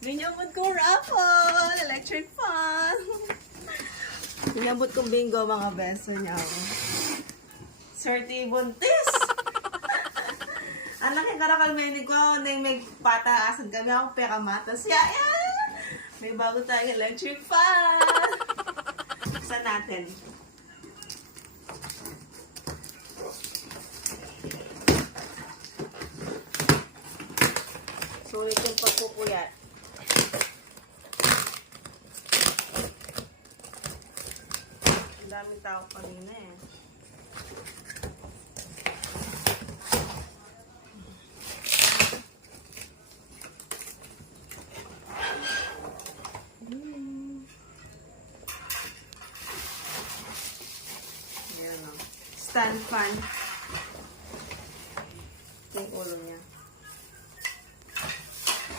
Binabot kong raffle! Electric fan! Binabot kong bingo mga beso niya ako. Swerte buntis! Ang laki karakal menig ko, may pataasan kami ako pekamatas. Yaya! May bago tayong electric fan! Buksan natin. Sulit yung pagpupuyat. Ang daming tao kanina eh. Stand fan.